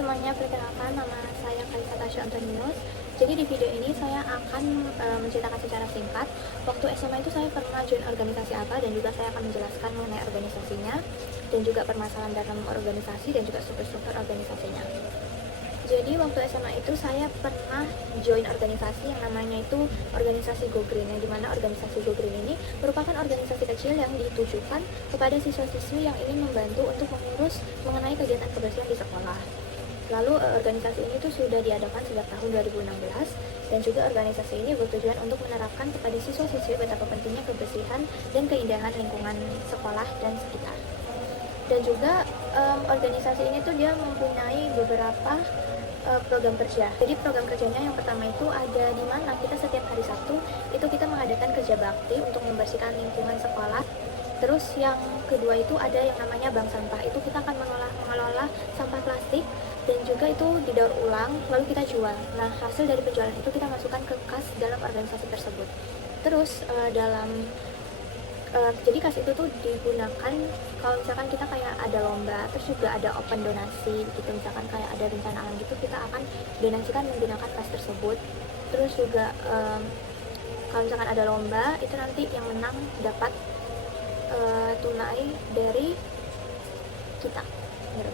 semuanya, perkenalkan nama saya Kalisa Tasya Antonius. Jadi di video ini saya akan menceritakan secara singkat waktu SMA itu saya pernah join organisasi apa, dan juga saya akan menjelaskan mengenai organisasinya dan juga permasalahan dalam organisasi dan juga struktur-struktur organisasinya. Jadi waktu SMA itu saya pernah join organisasi yang namanya itu organisasi Go Green, yang dimana organisasi Go Green ini merupakan organisasi kecil yang ditujukan kepada siswa-siswi yang ingin membantu untuk mengurus mengenai kegiatan kebersihan di sekolah. Lalu organisasi ini tuh sudah diadakan sejak tahun 2016, dan juga organisasi ini bertujuan untuk menerapkan kepada siswa-siswi betapa pentingnya kebersihan dan keindahan lingkungan sekolah dan sekitar. Dan juga organisasi ini tuh dia mempunyai beberapa program kerja. Jadi program kerjanya yang pertama itu ada di mana kita setiap hari Sabtu itu kita mengadakan kerja bakti untuk membersihkan lingkungan sekolah. Terus yang kedua itu ada yang namanya bank sampah. Itu kita akan mengelola sampah plastik dan juga itu didaur ulang lalu kita jual. Nah, hasil dari penjualan itu kita masukkan ke kas dalam organisasi tersebut. Terus jadi kas itu tuh digunakan kalau misalkan kita kayak ada lomba, terus juga ada open donasi gitu, misalkan kayak ada bencana alam gitu, kita akan donasikan menggunakan kas tersebut. Terus juga kalau misalkan ada lomba itu nanti yang menang dapat tunai dari kita gitu.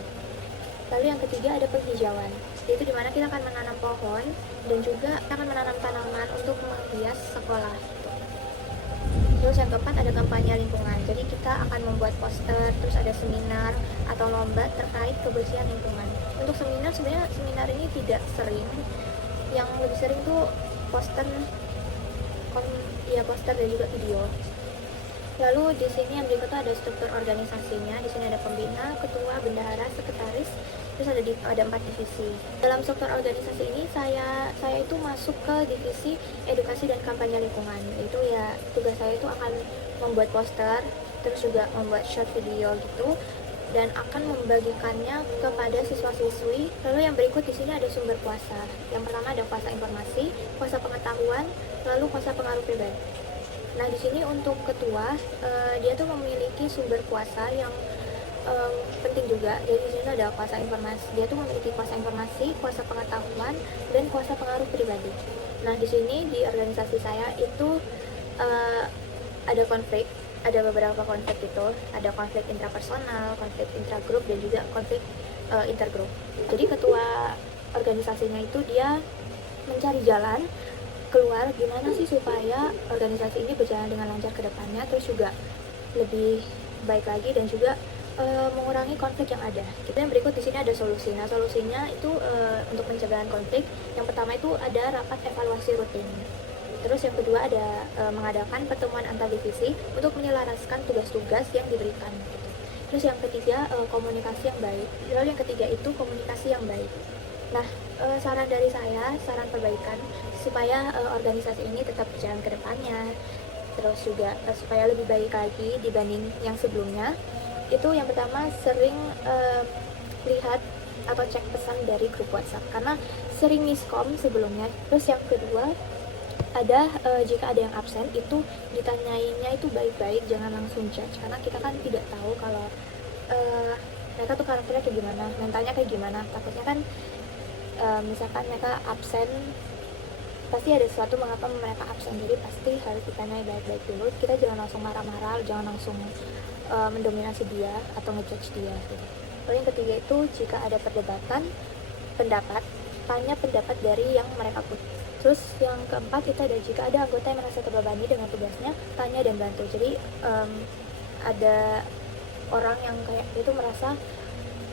Lalu yang ketiga ada penghijauan, yaitu dimana kita akan menanam pohon dan juga kita akan menanam tanaman untuk menghias sekolah gitu. Terus yang keempat ada kampanye lingkungan. Jadi kita akan membuat poster, terus ada seminar atau lomba terkait kebersihan lingkungan. Untuk seminar, sebenarnya seminar ini tidak sering. Yang lebih sering tuh poster dan juga video. Lalu di sini yang berikutnya ada struktur organisasinya. Di sini ada pembina, ketua, bendahara, sekretaris. Terus ada 4 divisi. Dalam struktur organisasi ini saya itu masuk ke divisi edukasi dan kampanye lingkungan. Itu ya tugas saya itu akan membuat poster, terus juga membuat short video gitu, dan akan membagikannya kepada siswa-siswi. Lalu yang berikut di sini ada sumber kuasa. Yang pertama ada kuasa informasi, kuasa pengetahuan, lalu kuasa pengaruh pribadi. Nah, di sini untuk ketua dia tuh memiliki sumber kuasa yang penting juga. Jadi di sini ada kuasa informasi. Dia tuh memiliki kuasa informasi, kuasa pengetahuan, dan kuasa pengaruh pribadi. Nah, di sini di organisasi saya itu ada konflik, ada beberapa konflik itu. Ada konflik intrapersonal, konflik intragrup, dan juga konflik intergrup. Jadi ketua organisasinya itu dia mencari jalan keluar gimana sih supaya organisasi ini berjalan dengan lancar ke depannya, terus juga lebih baik lagi, dan juga mengurangi konflik yang ada. Kita yang berikut di sini ada solusi. Nah, solusinya itu untuk pencegahan konflik. Yang pertama itu ada rapat evaluasi rutin. Terus yang kedua ada mengadakan pertemuan antar divisi untuk menyelaraskan tugas-tugas yang diberikan gitu. Terus yang ketiga komunikasi yang baik. Lalu yang ketiga itu komunikasi yang baik. Nah, saran dari saya, saran perbaikan supaya organisasi ini tetap berjalan ke depannya, terus juga supaya lebih baik lagi dibanding yang sebelumnya, itu yang pertama sering lihat atau cek pesan dari grup WhatsApp karena sering miskom sebelumnya. Terus yang kedua ada jika ada yang absen itu ditanyainnya itu baik-baik, jangan langsung judge, karena kita kan tidak tahu kalau mereka tuh karakternya kayak gimana, mentalnya kayak gimana. Takutnya kan misalkan mereka absen, pasti ada sesuatu mengapa mereka absen, jadi pasti harus ditanyai baik-baik dulu. Kita jangan langsung marah-marah, jangan langsung mendominasi dia atau ngejudge dia gitu. Lalu yang ketiga itu jika ada perdebatan pendapat, tanya pendapat dari yang mereka punya. Terus yang keempat itu ada jika ada anggota yang merasa terbebani dengan tugasnya, tanya dan bantu. Jadi ada orang yang kayak itu merasa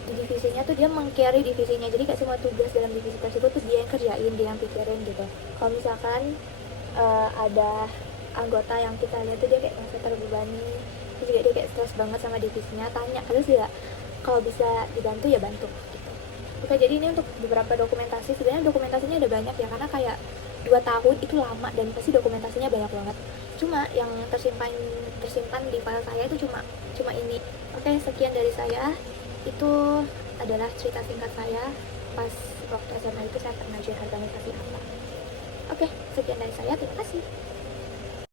di divisinya tuh dia meng-carry divisinya, jadi kayak semua tugas dalam divisi tersebut tuh dia yang kerjain, dia yang pikirin gitu. Kalau misalkan ada anggota yang kita lihat tuh dia kayak merasa terbebani, terus juga dia kayak stres banget sama divisinya, tanya, terus ya kalau bisa dibantu ya bantu gitu. Oke, jadi ini untuk beberapa dokumentasi. Sebenarnya dokumentasinya ada banyak ya, karena kayak 2 tahun itu lama dan pasti dokumentasinya banyak banget. Cuma yang tersimpan di file saya itu cuma ini. Oke, sekian dari saya. Itu adalah cerita singkat saya pas waktu SMA itu saya pernah join organisasi apa. Oke, sekian dari saya, terima kasih.